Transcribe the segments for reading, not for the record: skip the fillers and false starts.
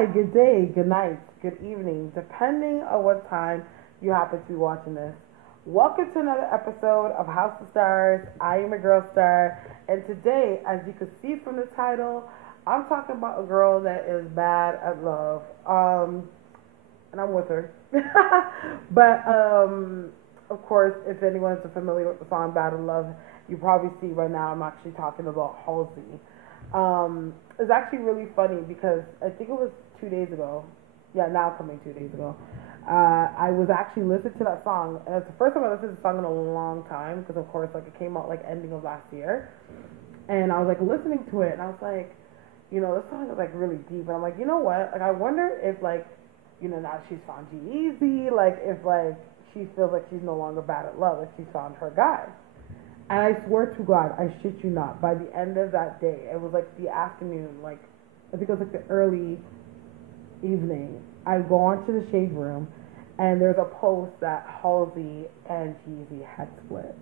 Hi, good day, good night, good evening, depending on what time you happen to be watching this. Welcome to another episode of House of Stars. I am a girl Starre, and today, as you can see from the title, I'm talking about a girl that is bad at love. And I'm with her. But of course, if anyone is familiar with the song "Bad in Love," you probably see right now I'm actually talking about Halsey. It's actually really funny because I think it was 2 days ago. Yeah, now coming 2 days ago. I was actually listening to that song, and it's the first time I listened to the song in a long time because, of course, like it came out like ending of last year, and I was like listening to it, and I was like, this song is like really deep, and I'm like, you know what? Like, I wonder if like, now she's found G-Eazy, like if like she feels like she's no longer bad at love, like she's found her guy. And I swear to God, I shit you not, by the end of that day, it was like the afternoon, like, I think it was like the early evening, I go onto the shade room, and there's a post that Halsey and G-Eazy had split.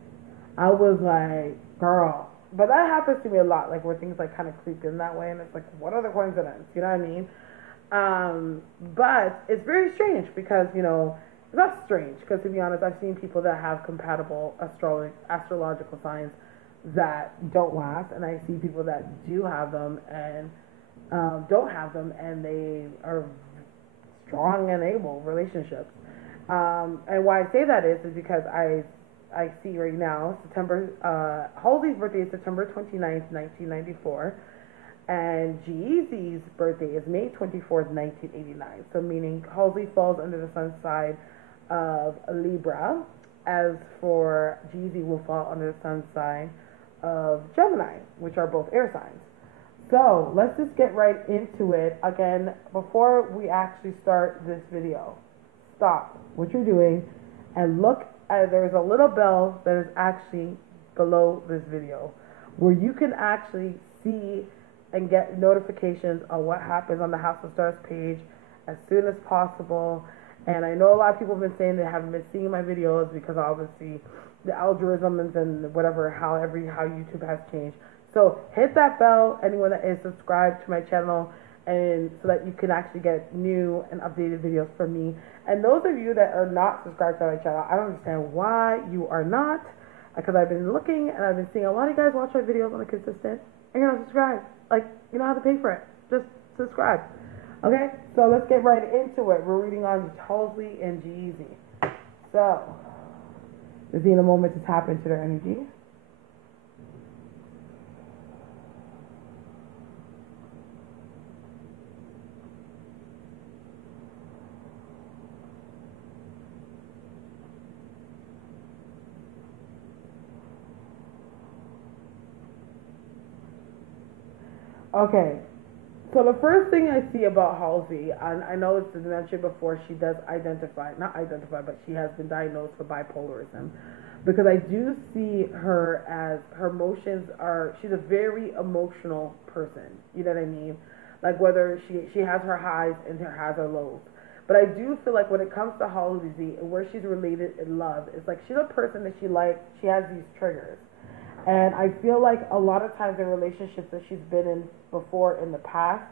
I was like, girl. But that happens to me a lot, like, where things, like, kind of creep in that way, and it's like, what are the coincidences, you know what I mean? But it's very strange because, it's not strange, because to be honest, I've seen people that have compatible astrological signs that don't last, and I see people that do have them and don't have them, and they are strong and able relationships. And why I say that is because I see right now Halsey's birthday is September 29th, 1994. And G-Eazy's birthday is May 24th, 1989. So meaning Halsey falls under the sun side of Libra. As for G-Eazy will fall under the sun sign of Gemini, which are both air signs. So let's just get right into it. Again, before we actually start this video, stop what you're doing and look at, there's a little bell that is actually below this video where you can actually see and get notifications on what happens on the House of Stars page as soon as possible. And I know a lot of people have been saying they haven't been seeing my videos because obviously the algorithms and whatever, how YouTube has changed. So hit that bell, anyone that is subscribed to my channel, and so that you can actually get new and updated videos from me. And those of you that are not subscribed to my channel, I don't understand why you are not, because I've been looking and I've been seeing a lot of you guys watch my videos on a consistent, and you're not subscribed. Like, you don't have to pay for it. Just subscribe. Okay? So let's get right into it. We're reading on Halsey and G-Eazy. So, just need a moment to tap into their energy. Okay, so the first thing I see about Halsey, and I know it's been mentioned before, she does but she has been diagnosed with bipolarism. Because I do see her as, her emotions are, she's a very emotional person, you know what I mean? Like whether she has her highs and has her lows. But I do feel like when it comes to Halsey and where she's related in love, it's like she's a person that she has these triggers. And I feel like a lot of times in relationships that she's been in before in the past,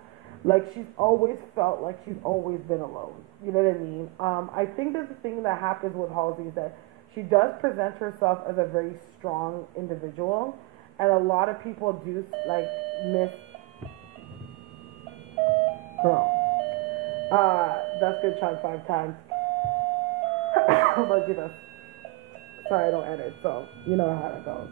like she's always felt like she's always been alone. You know what I mean? I think that the thing that happens with Halsey is that she does present herself as a very strong individual. And a lot of people do like miss... Girl. That's good chunk 5 times. Oh my goodness. Sorry, I don't edit, so you know how that goes.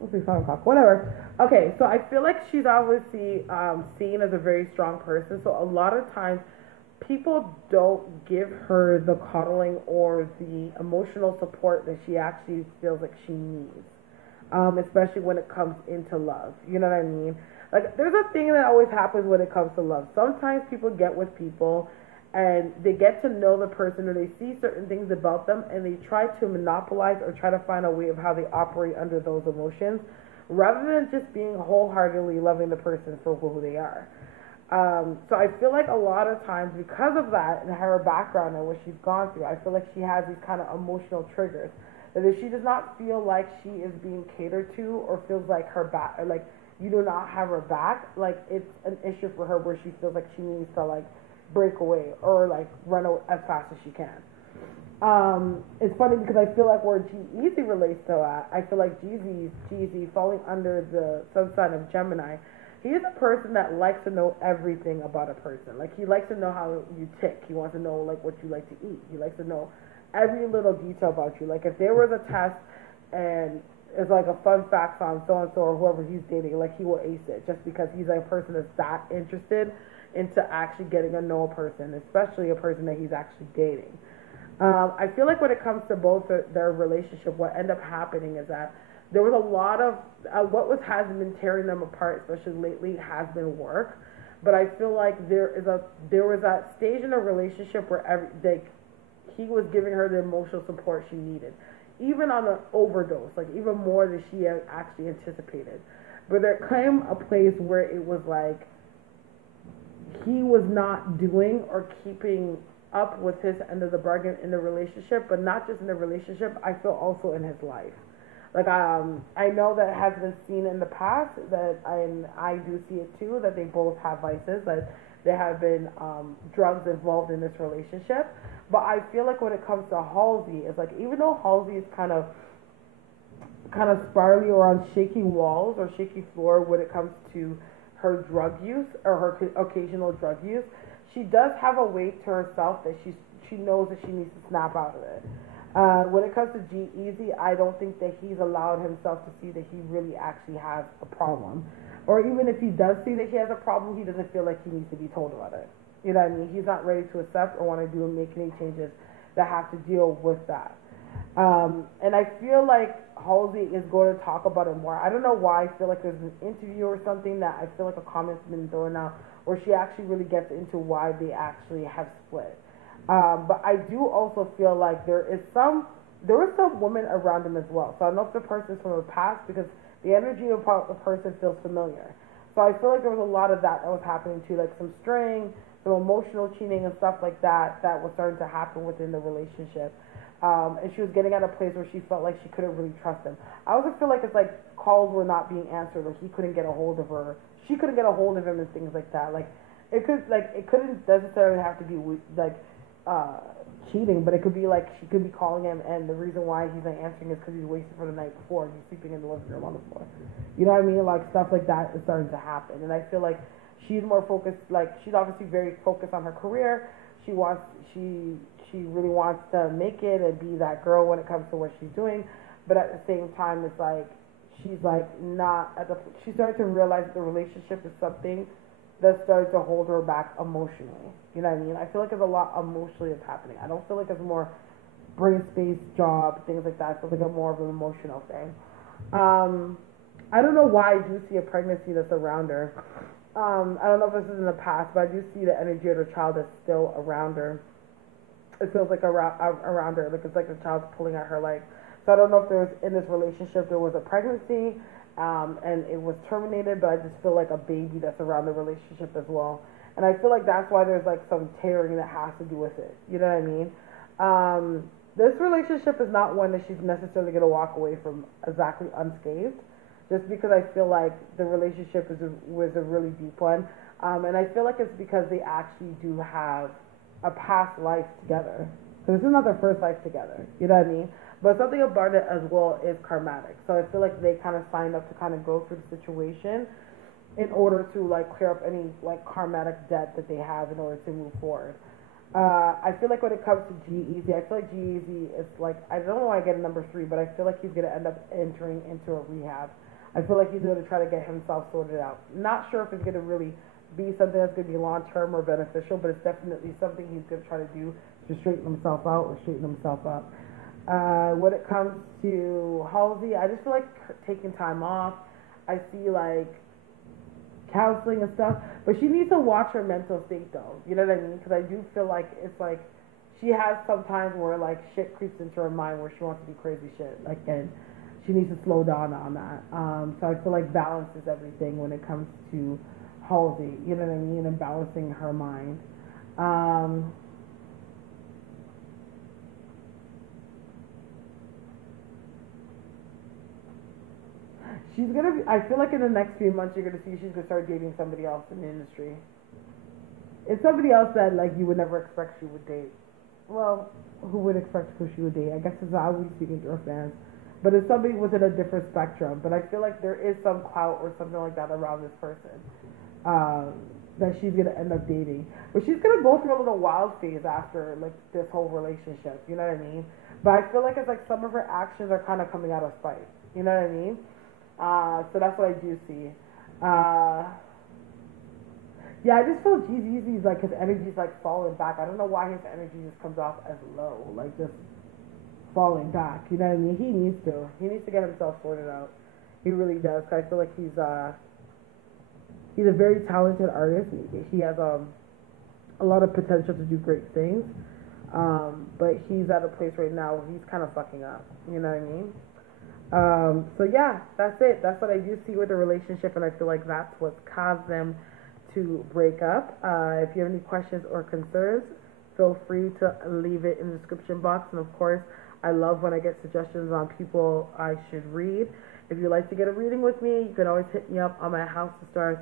Let's see, 5 o'clock, whatever. Okay, so I feel like she's obviously seen as a very strong person. So a lot of times people don't give her the coddling or the emotional support that she actually feels like she needs, especially when it comes into love. You know what I mean? Like, there's a thing that always happens when it comes to love. Sometimes people get with people and they get to know the person, or they see certain things about them, and they try to monopolize or try to find a way of how they operate under those emotions, rather than just being wholeheartedly loving the person for who they are. So I feel like a lot of times because of that and her background and what she's gone through, I feel like she has these kind of emotional triggers. That if she does not feel like she is being catered to or feels like her back, or like you do not have her back, like it's an issue for her where she feels like she needs to like break away or like run as fast as she can. It's funny because I feel like where G-Eazy relates to that, I feel like G-Eazy falling under the sun sign of Gemini. He is a person that likes to know everything about a person. Like he likes to know how you tick. He wants to know like what you like to eat. He likes to know every little detail about you. Like if there was a test and it's like a fun fact on so and so or whoever he's dating, like he will ace it just because he's like a person that's that interested into actually getting to know a person, especially a person that he's actually dating. I feel like when it comes to both their relationship, what ended up happening is that there was a lot of has been tearing them apart, especially lately, has been work. But I feel like there was that stage in a relationship where he was giving her the emotional support she needed, even on an overdose, like even more than she had actually anticipated. But there came a place where it was like he was not doing or keeping up with his end of the bargain in the relationship, but not just in the relationship, I feel also in his life. Like I know that has been seen in the past that I do see it too, that they both have vices, that there have been drugs involved in this relationship. But I feel like when it comes to Halsey, it's like even though Halsey is kind of spirally or on shaky walls or shaky floor when it comes to her drug use or her occasional drug use, she does have a weight to herself that she knows that she needs to snap out of it. When it comes to G-Eazy, I don't think that he's allowed himself to see that he really actually has a problem. Or even if he does see that he has a problem, he doesn't feel like he needs to be told about it. You know what I mean? He's not ready to accept or want to do and make any changes that have to deal with that. And I feel like Halsey is going to talk about it more. I don't know why. I feel like there's an interview or something that I feel like a comment's been thrown out where she actually really gets into why they actually have split. But I do also feel like there is some women around him as well. So I don't know if the person's from the past because the energy of the person feels familiar. So I feel like there was a lot of that was happening too, like some straying, some emotional cheating and stuff like that was starting to happen within the relationship. And she was getting at a place where she felt like she couldn't really trust him. I also feel like it's like calls were not being answered, or he couldn't get a hold of her. She couldn't get a hold of him and things like that. Like it couldn't necessarily have to be like cheating, but it could be like she could be calling him, and the reason why he's not answering is because he's wasted for the night before. He's sleeping in the living room on the floor. You know what I mean? Like stuff like that is starting to happen, and I feel like she's more focused. Like she's obviously very focused on her career. She really wants to make it and be that girl when it comes to what she's doing, but at the same time, it's like she's like not at the. She's starting to realize that the relationship is something that started to hold her back emotionally. You know what I mean? I feel like there's a lot emotionally that's happening. I don't feel like it's more brain space, job, things like that. I feel like it's more of an emotional thing. I don't know why I do see a pregnancy that's around her. I don't know if this is in the past, but I do see the energy of the child that's still around her. It feels like around her, like it's like the child's pulling at her leg. So I don't know if there was in this relationship there was a pregnancy, and it was terminated, but I just feel like a baby that's around the relationship as well. And I feel like that's why there's like some tearing that has to do with it. You know what I mean? This relationship is not one that she's necessarily going to walk away from exactly unscathed, just because I feel like the relationship was a really deep one. And I feel like it's because they actually do have a past life together. So this is not their first life together. You know what I mean? But something about it as well is karmatic. So I feel like they kind of signed up to kind of go through the situation in order to like clear up any like karmatic debt that they have in order to move forward. I feel like when it comes to G-Eazy, I feel like G-Eazy is like, I don't know why I get a number 3, but I feel like he's going to end up entering into a rehab. I feel like he's going to try to get himself sorted out. Not sure if it's going to really be something that's going to be long-term or beneficial, but it's definitely something he's going to try to do to straighten himself out or straighten himself up. When it comes to Halsey, I just feel like taking time off. I see like counseling and stuff, but she needs to watch her mental state though. You know what I mean? Because I do feel like it's like she has some times where like shit creeps into her mind where she wants to do crazy shit. Like, and she needs to slow down on that. So I feel like balance is everything when it comes to Halsey, you know what I mean, and balancing her mind. Um, she's gonna be, I feel like in the next few months you're gonna see she's gonna start dating somebody else in the industry. It's somebody else that like you would never expect she would date. Well, who would expect who she would date? I guess it's how we speaking to her fans. But it's somebody within a different spectrum. But I feel like there is some clout or something like that around this person that she's gonna end up dating. But she's gonna go through a little wild phase after like this whole relationship. You know what I mean? But I feel like it's like some of her actions are kind of coming out of spite. You know what I mean? So that's what I do see. Yeah, I just feel G-Eazy's like his energy's like falling back. I don't know why his energy just comes off as low, like just falling back. You know what I mean? He needs to. He needs to get himself sorted out. He really does. 'Cause I feel like he's a very talented artist. He has a lot of potential to do great things. But he's at a place right now where he's kind of fucking up. You know what I mean? So yeah, that's it. That's what I do see with the relationship, and I feel like that's what's caused them to break up. If you have any questions or concerns, feel free to leave it in the description box. And of course, I love when I get suggestions on people I should read. If you'd like to get a reading with me, you can always hit me up on my House of Starres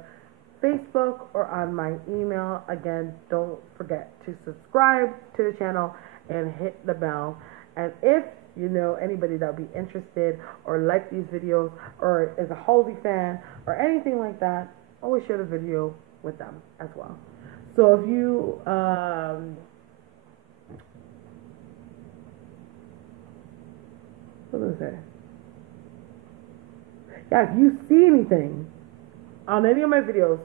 Facebook or on my email. Again, don't forget to subscribe to the channel and hit the bell. And if you know anybody that would be interested or like these videos or is a Halsey fan or anything like that, always share the video with them as well. So if you what was it? Yeah, if you see anything on any of my videos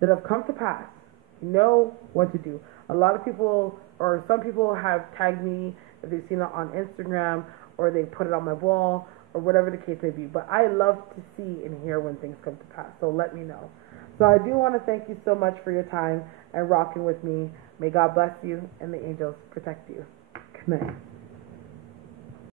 that have come to pass, you know what to do. A lot of people or some people have tagged me if they've seen it on Instagram or they put it on my wall or whatever the case may be. But I love to see and hear when things come to pass, so let me know. So I do want to thank you so much for your time and rocking with me. May God bless you and the angels protect you. Good night.